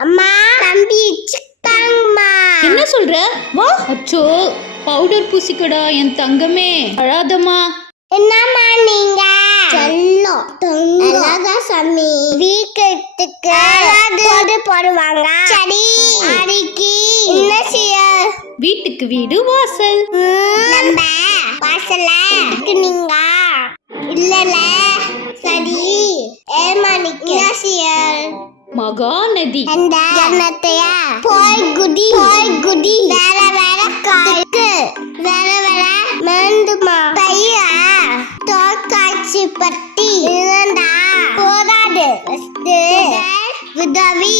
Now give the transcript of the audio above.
அம்மா தம்பி சிக்காங்கம்மா. என்ன சொல்ற? வா. அச்சோ, பவுடர் பூசிக்கடா என் தங்கமே. அழாதம்மா. என்னம்மா நீங்க? செல்லம் அழகா சாமி. வீட்டுக்கு போடுவாங்க. சரி அடிக்கி என்ன செய்ய? வீட்டுக்கு வீடு வாசல். நம்ம வாசல்ல நீங்க இல்லல. சரி ஏமானிக்கு என்ன செய்ய? மகாநதி. அந்த ஜன்னத்தைய போய் குடி வேற வேற காய்க்கு வேற வேற மேந்துமா கையா தோக்காட்சி பட்டி இருந்தா போராடு உதவி